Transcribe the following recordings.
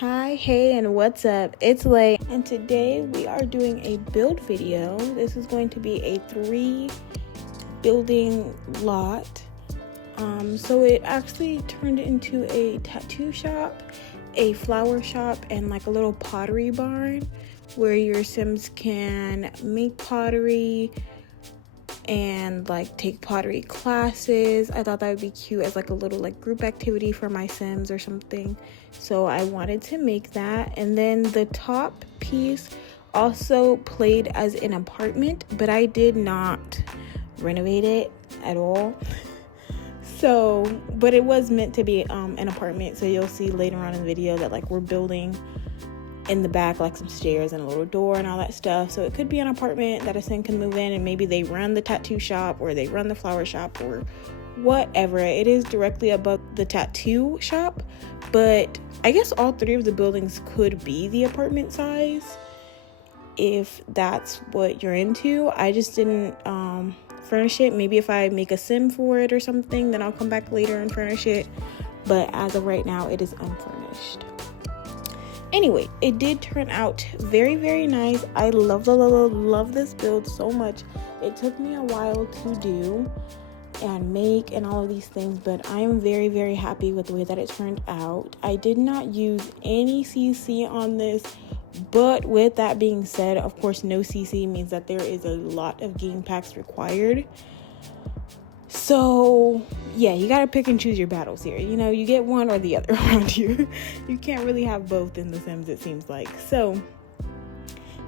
Hi, hey, and what's up? It's Lei, and today we are doing a build video. This is going to be a 3 building lot. So it actually turned into a tattoo shop, a flower shop, and like a little pottery barn where your Sims can make pottery and like take pottery classes. I thought that would be cute as like a little like group activity for my Sims or something. So I wanted to make that. And then the top piece also played as an apartment, but I did not renovate it at all. So, but it was meant to be an apartment. So you'll see later on in the video that like we're building in the back like some stairs and a little door and all that stuff. So it could be an apartment that a Sim can move in, and maybe they run the tattoo shop or they run the flower shop or whatever. It is directly above the tattoo shop, but I guess all 3 of the buildings could be the apartment size if that's what you're into. I just didn't furnish it. Maybe if I make a Sim for it or something, then I'll come back later and furnish it, but as of right now it is unfurnished. Anyway, it did turn out very, very nice. I love this build so much. It took me a while to do and make and all of these things, but I am very, very happy with the way that it turned out. I did not use any CC on this, but with that being said, of course, no CC means that there is a lot of game packs required. So yeah, you gotta pick and choose your battles here. You know, you get one or the other around here. You can't really have both in The Sims, it seems like. So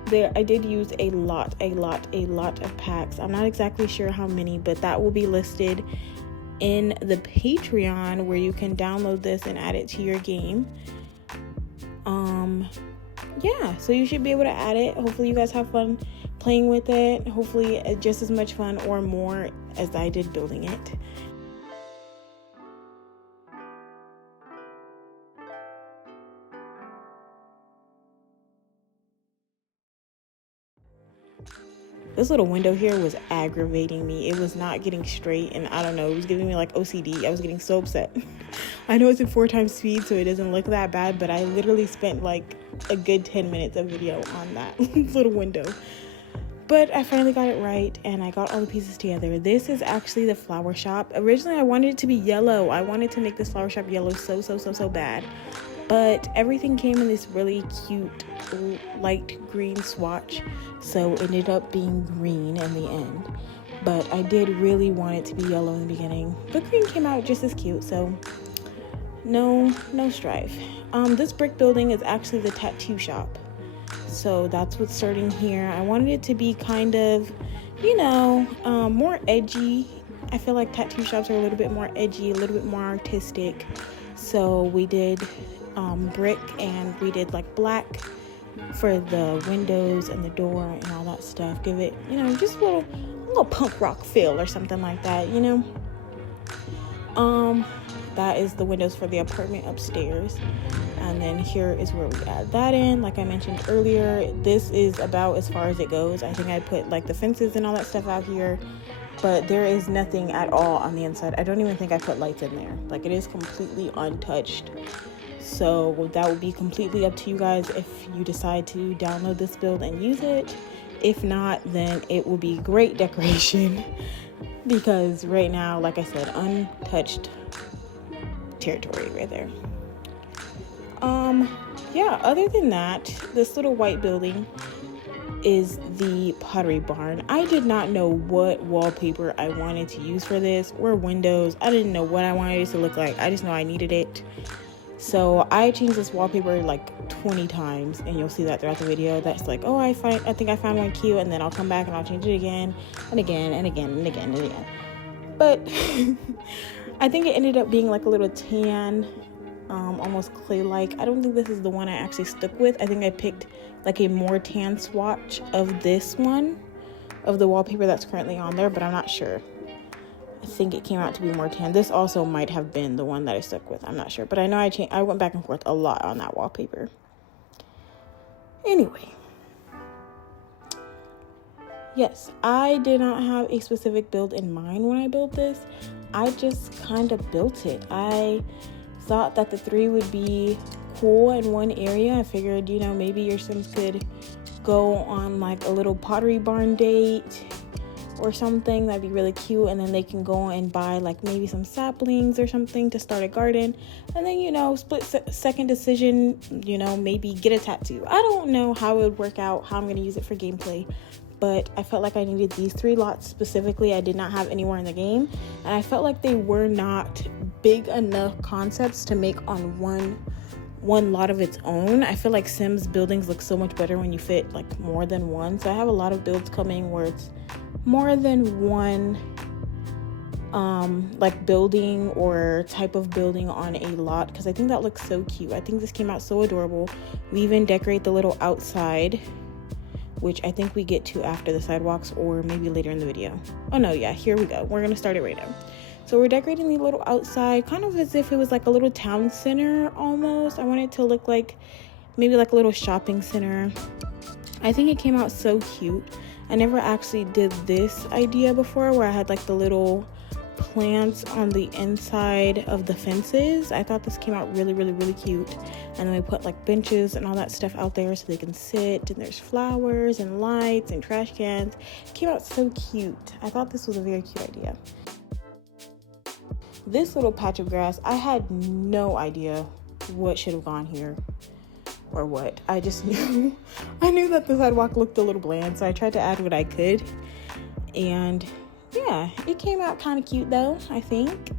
there, I did use a lot of packs. I'm not exactly sure how many, but that will be listed in the Patreon, where you can download this and add it to your game. Yeah, so you should be able to add it. Hopefully you guys have fun playing with it. Hopefully just as much fun or more as I did building it. This little window here was aggravating me. It was not getting straight, and I don't know, it was giving me like OCD. I was getting so upset. I know it's in 4 times speed, so it doesn't look that bad, but I literally spent like a good 10 minutes of video on that little window. But I finally got it right, and I got all the pieces together. This is actually the flower shop. Originally, I wanted it to be yellow. I wanted to make this flower shop yellow so bad. But everything came in this really cute light green swatch, so it ended up being green in the end. But I did really want it to be yellow in the beginning. But green came out just as cute, so no strife. This brick building is actually the tattoo shop. So that's what's starting here. I wanted it to be kind of, you know, more edgy. I feel like tattoo shops are a little bit more edgy, a little bit more artistic. So we did brick, and we did like black for the windows and the door and all that stuff. Give it, you know, just a little punk rock feel or something like that, you know. That is the windows for the apartment upstairs. And then here is where we add that in. Like I mentioned earlier, this is about as far as it goes. I think I put like the fences and all that stuff out here, but there is nothing at all on the inside. I don't even think I put lights in there. Like, it is completely untouched. So that will be completely up to you guys if you decide to download this build and use it. If not, then it will be great decoration because right now, like I said, untouched territory right there. Yeah, other than that, this little white building is the Pottery Barn. I did not know what wallpaper I wanted to use for this, or windows. I didn't know what I wanted it to look like. I just know I needed it. So I changed this wallpaper like 20 times, and you'll see that throughout the video. That's like, oh, I think I found one cute, and then I'll come back and I'll change it again and again and again and again and again. But I think it ended up being like a little tan, almost clay-like. I don't think this is the one I actually stuck with. I think I picked like a more tan swatch of this one, of the wallpaper that's currently on there, but I'm not sure. I think it came out to be more tan. This also might have been the one that I stuck with. I'm not sure, but I know I went back and forth a lot on that wallpaper. Anyway, yes, I did not have a specific build in mind when I built this. I just kind of built it. I thought that the 3 would be pool in one area. I figured, you know, maybe your Sims could go on like a little Pottery Barn date or something. That'd be really cute. And then they can go and buy like maybe some saplings or something to start a garden. And then, you know, split second decision, you know, maybe get a tattoo. I don't know how it would work out, how I'm going to use it for gameplay. But I felt like I needed these 3 lots specifically. I did not have anywhere in the game. And I felt like they were not big enough concepts to make on one lot of its own. I feel like Sims buildings look so much better when you fit like more than one. So I have a lot of builds coming where it's more than one like building or type of building on a lot, because I think that looks so cute. I think this came out so adorable. We even decorate the little outside, which I think we get to after the sidewalks or maybe later in the video. Oh no, yeah, here we go. We're gonna start it right now. So we're decorating the little outside kind of as if it was like a little town center almost. I want it to look like maybe like a little shopping center. I think it came out so cute. I never actually did this idea before where I had like the little plants on the inside of the fences. I thought this came out really, really, really cute. And then we put like benches and all that stuff out there so they can sit, and there's flowers and lights and trash cans. It came out so cute. I thought this was a very cute idea. This little patch of grass, I had no idea what should have gone here or what. I just knew. I knew that the sidewalk looked a little bland, so I tried to add what I could. And yeah, it came out kind of cute though, I think.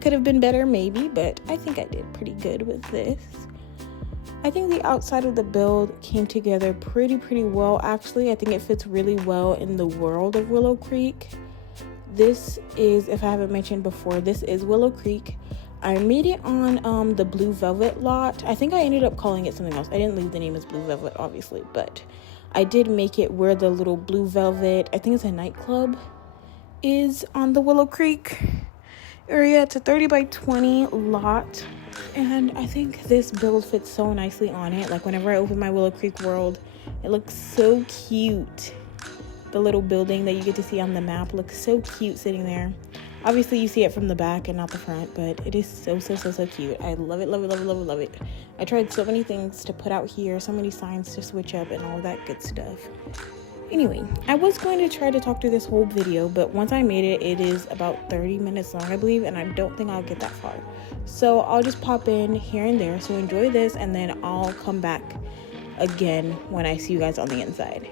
Could have been better maybe, but I think I did pretty good with this. I think the outside of the build came together pretty well actually. I think it fits really well in the world of Willow Creek. This is, if I haven't mentioned before, this is Willow Creek. I made it on the Blue Velvet lot. I think I ended up calling it something else. I didn't leave the name as Blue Velvet, obviously, but I did make it where the little Blue Velvet, I think it's a nightclub, is on the Willow Creek area. It's a 30 by 20 lot, and I think this build fits so nicely on it. Like whenever I open my Willow Creek world, it looks so cute. The little building that you get to see on the map looks so cute sitting there. Obviously you see it from the back and not the front, but it is so cute. I love it. I tried so many things to put out here, so many signs to switch up and all that good stuff. Anyway, I was going to try to talk through this whole video, but once I made it, it is about 30 minutes long, I believe, and I don't think I'll get that far. So I'll just pop in here and there. So enjoy this, and then I'll come back again when I see you guys on the inside.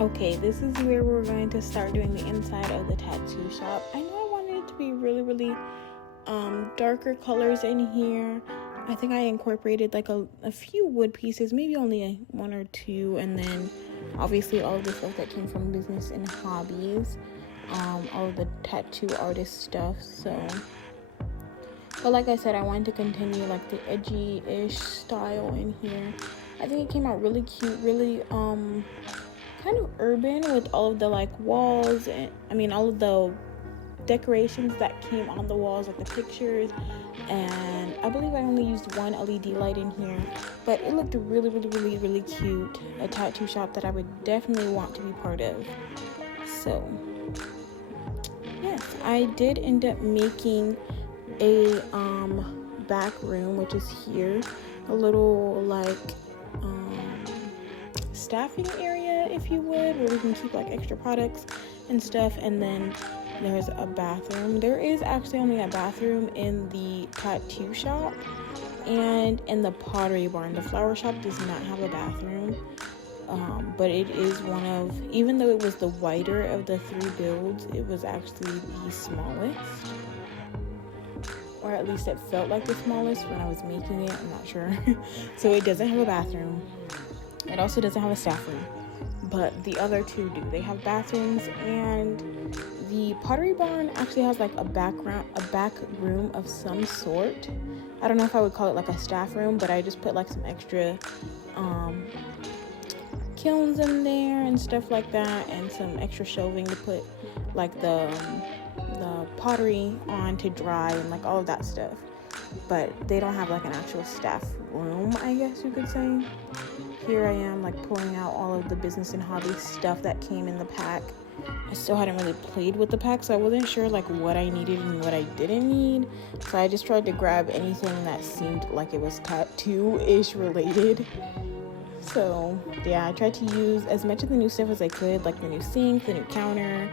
Okay, this is where we're going to start doing the inside of the tattoo shop. I know I wanted it to be really darker colors in here. I think I incorporated like a few wood pieces, maybe only one or two, and then obviously all of the stuff that came from business and hobbies, all of the tattoo artist stuff. But like I said, I wanted to continue like the edgy-ish style in here. I think it came out really cute, really kind of urban with all of the like walls, and all of the decorations that came on the walls, like the pictures. And I believe I only used one LED light in here, but it looked really cute. A tattoo shop that I would definitely want to be part of. So yes, I did end up making a back room, which is here, a little like staffing area, if you would, where we can keep like extra products and stuff. And then there's a bathroom. There is actually only a bathroom in the tattoo shop and in the Pottery Barn. The flower shop does not have a bathroom, but it is one of, even though it was the whiter of the three builds, it was actually the smallest, or at least it felt like the smallest when I was making it. I'm not sure. So it doesn't have a bathroom. It also doesn't have a staff room, but the other two do. They have bathrooms, and the Pottery Barn actually has like a back room of some sort. I don't know if I would call it like a staff room, but I just put like some extra kilns in there and stuff like that, and some extra shelving to put like the pottery on to dry and like all of that stuff. But they don't have like an actual staff room, I guess you could say. Here I am like pulling out all of the business and hobby stuff that came in the pack. I still hadn't really played with the pack, so I wasn't sure like what I needed and what I didn't need. So I just tried to grab anything that seemed like it was tattoo-ish related. So yeah, I tried to use as much of the new stuff as I could, like the new sink, the new counter,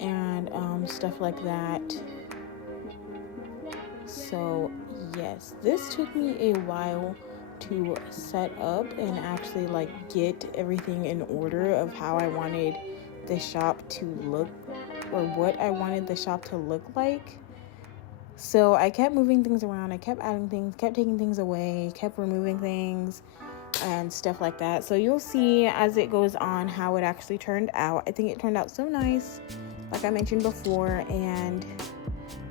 and stuff like that. So yes, this took me a while to set up and actually like get everything in order of how I wanted the shop to look, or what I wanted the shop to look like. So I kept moving things around, I kept adding things, kept taking things away, kept removing things and stuff like that. So you'll see as it goes on how it actually turned out. I think it turned out so nice, like I mentioned before, and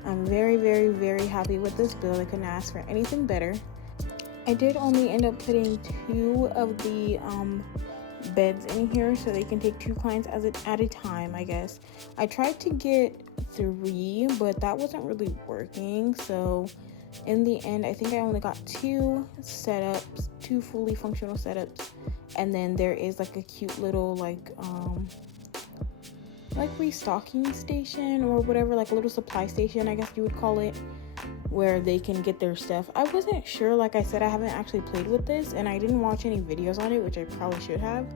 I'm very, very, very happy with this build. I couldn't ask for anything better. I did only end up putting 2 of the beds in here so they can take 2 clients at a time, I guess. I tried to get 3, but that wasn't really working. So in the end, I think I only got 2 setups, 2 fully functional setups. And then there is like a cute little like restocking station or whatever, like a little supply station, I guess you would call it, where they can get their stuff. I wasn't sure, like I said, I haven't actually played with this and I didn't watch any videos on it, which I probably should have,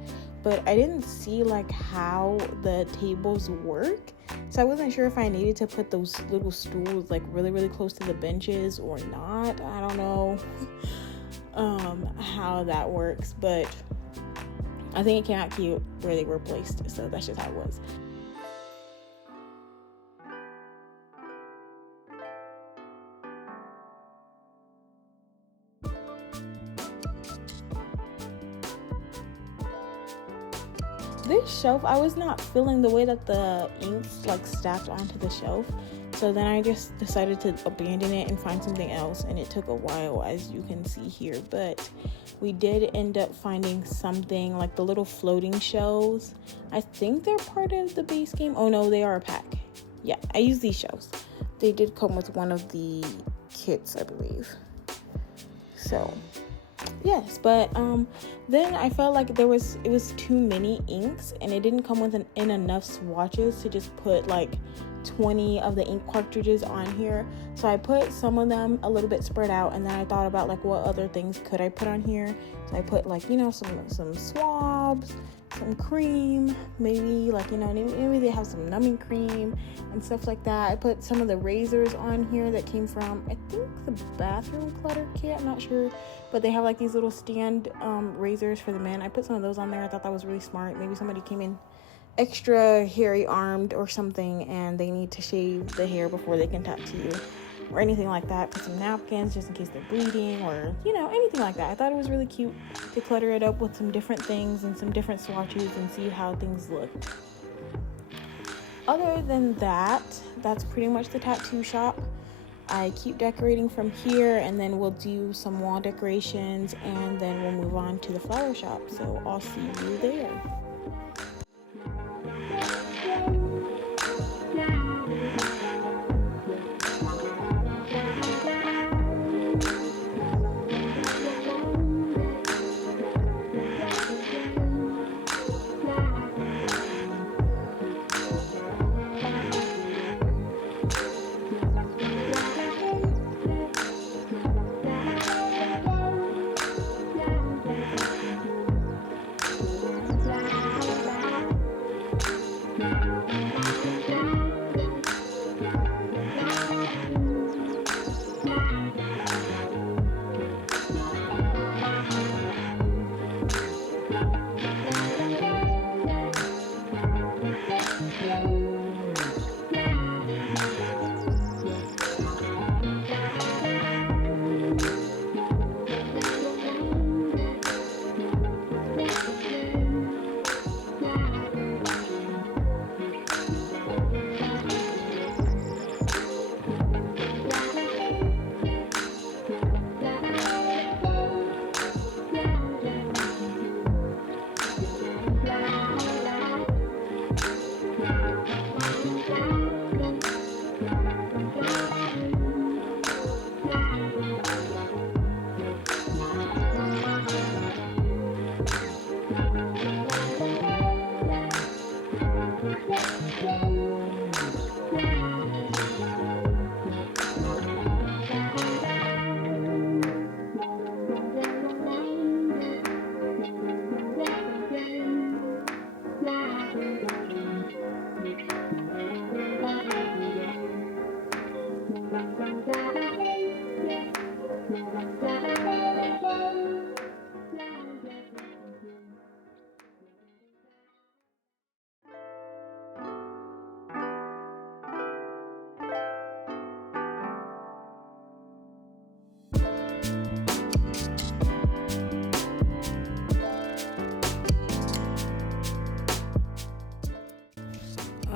but I didn't see like how the tables work. So I wasn't sure if I needed to put those little stools like really, really close to the benches or not. I don't know how that works, but I think it came out cute where they were placed. So that's just how it was. This shelf, I was not feeling the way that the inks like stacked onto the shelf, so then I just decided to abandon it and find something else, and it took a while, as you can see here, but we did end up finding something like the little floating shelves. I think they're part of the base game. Oh no, they are a pack. Yeah, I use these shelves. They did come with one of the kits, I believe. So yes, but then I felt like it was too many inks and it didn't come with in enough swatches to just put like 20 of the ink cartridges on here. So I put some of them a little bit spread out, and then I thought about like what other things could I put on here. So I put like, you know, some swabs, some cream, maybe like, you know, maybe they have some numbing cream and stuff like that. I put some of the razors on here that came from, I think, the bathroom clutter kit, I'm not sure, but they have like these little stand razors for the men. I put some of those on there. I thought that was really smart. Maybe somebody came in extra hairy armed or something and they need to shave the hair before they can tattoo you or anything like that. Put some napkins just in case they're bleeding, or, you know, anything like that. I thought it was really cute to clutter it up with some different things and some different swatches and see how things looked. Other than that, that's pretty much the tattoo shop. I keep decorating from here, and then we'll do some wall decorations, and then we'll move on to the flower shop. So I'll see you there.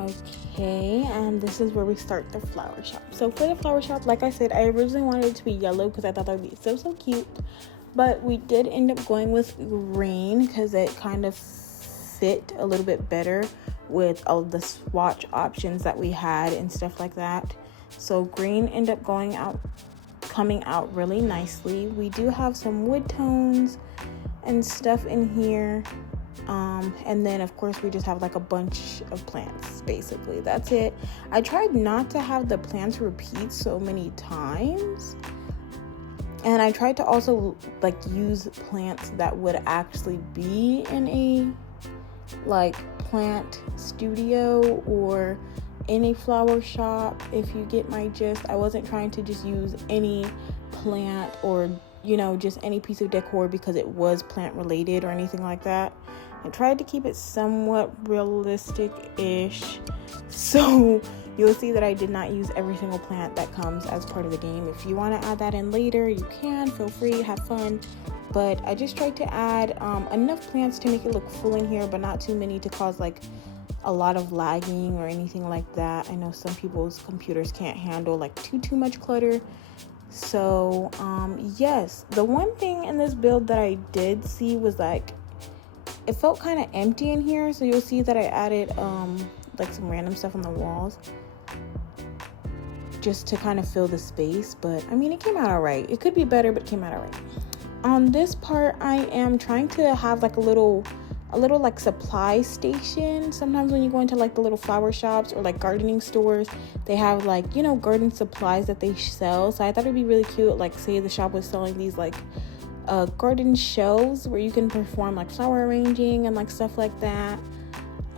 Okay, and this is where we start the flower shop. So for the flower shop, like I said, I originally wanted it to be yellow because I thought that would be so cute. But we did end up going with green because it kind of fit a little bit better with all the swatch options that we had and stuff like that. So green ended up coming out really nicely. We do have some wood tones and stuff in here. And then of course we just have like a bunch of plants. Basically that's it. I tried not to have the plants repeat so many times, and I tried to also like use plants that would actually be in a like plant studio or in a flower shop, if you get my gist. I wasn't trying to just use any plant or just any piece of decor because it was plant related or anything like that. I tried to keep it somewhat realistic-ish. So you'll see that I did not use every single plant that comes as part of the game. If you want to add that in later, you can. Feel free, have fun. But I just tried to add enough plants to make it look full in here, but not too many to cause like a lot of lagging or anything like that. I know some people's computers can't handle like too much clutter. So yes, the one thing in this build that I did see was like it felt kind of empty in here. So you'll see that I added like some random stuff on the walls just to kind of fill the space. But I mean, it came out all right. It could be better, but it came out all right. On this part, I am trying to have like a little like supply station. Sometimes when you go into like the little flower shops or like gardening stores, they have like garden supplies that they sell. So I thought it'd be really cute, like say the shop was selling these like garden shelves where you can perform like flower arranging and like stuff like that,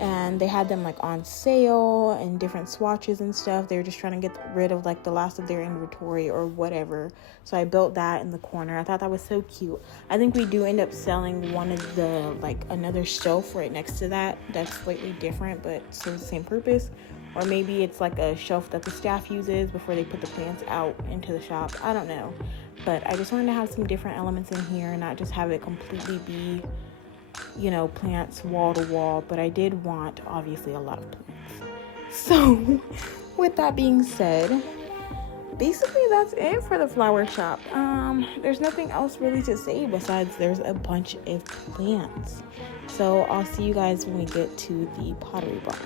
and they had them like on sale and different swatches and stuff. They were just trying to get rid of like the last of their inventory or whatever. So I built that in the corner. I thought that was so cute. I think we do end up selling one of the like another shelf right next to that that's slightly different but serves the same purpose, or maybe it's like a shelf that the staff uses before they put the plants out into the shop. I don't know, but I just wanted to have some different elements in here and not just have it completely be plants wall to wall. But I did want obviously a lot of plants. So with that being said, basically that's it for the flower shop. There's nothing else really to say besides there's a bunch of plants. So I'll see you guys when we get to the Pottery Barn.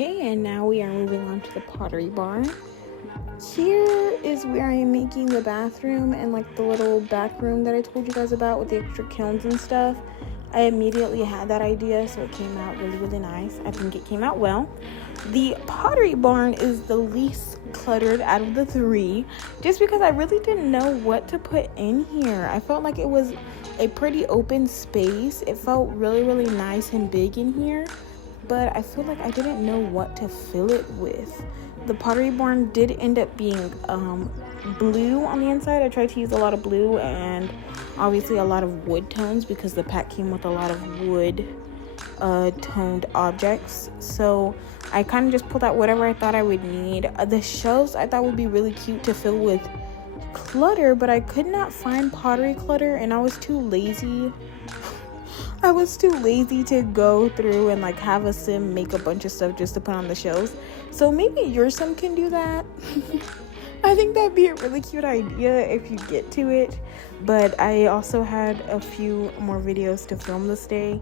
Okay, and now we are moving on to the Pottery Barn. Here is where I am making the bathroom and like the little back room that I told you guys about with the extra kilns and stuff. I immediately had that idea, so it came out really, really nice. I think it came out well. The Pottery Barn is the least cluttered out of the three, just because I really didn't know what to put in here. I felt like it was a pretty open space. It felt really, really nice and big in here, but I feel like I didn't know what to fill it with. The Pottery Barn did end up being blue on the inside. I tried to use a lot of blue and obviously a lot of wood tones because the pack came with a lot of wood toned objects. So I kind of just pulled out whatever I thought I would need. The shelves I thought would be really cute to fill with clutter, but I could not find pottery clutter, and I was too lazy. I was too lazy to go through and like have a sim make a bunch of stuff just to put on the shelves. So maybe your sim can do that. I think that'd be a really cute idea if you get to it. But I also had a few more videos to film this day,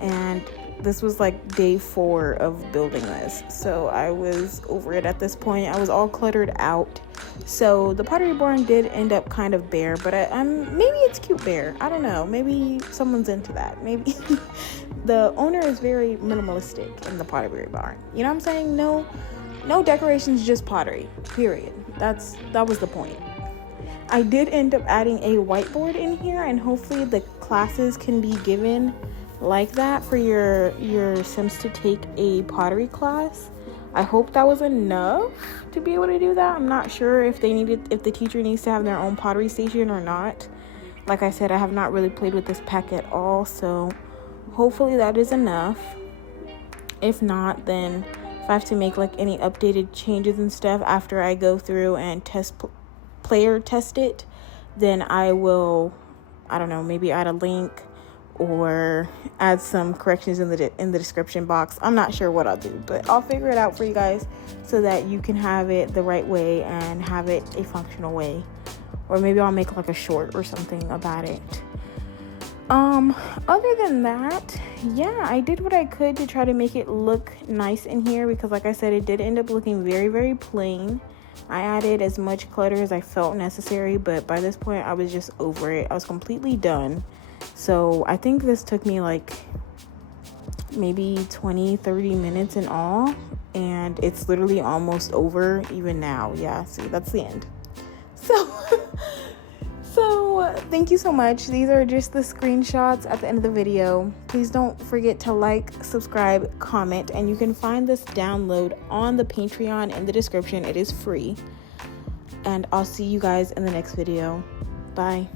and this was like day 4 of building this, so I was over it at this point. I was all cluttered out. So the Pottery Barn did end up kind of bare, but maybe it's cute bare. I don't know, maybe someone's into that. Maybe the owner is very minimalistic in the Pottery Barn, you know what I'm saying? No decorations, just pottery, period. That was the point. I did end up adding a whiteboard in here, and hopefully the classes can be given like that for your sims to take a pottery class. I hope that was enough to be able to do that. I'm not sure if the teacher needs to have their own pottery station or not. Like I said, I have not really played with this pack at all, so hopefully that is enough. If not, then if I have to make like any updated changes and stuff after I go through and player test it, then I will, I don't know, maybe add a link or add some corrections in the description box. I'm not sure what I'll do, but I'll figure it out for you guys so that you can have it the right way and have it a functional way. Or maybe I'll make like a short or something about it. Other than that, yeah, I did what I could to try to make it look nice in here, because like I said, it did end up looking very, very plain. I added as much clutter as I felt necessary, but by this point I was just over it. I was completely done. So I think this took me like maybe 20-30 minutes in all, and it's literally almost over even now. Yeah, see, that's the end. So thank you so much. These are just the screenshots at the end of the video. Please don't forget to like, subscribe, comment, and you can find this download on the Patreon in the description. It is free. And I'll see you guys in the next video. Bye.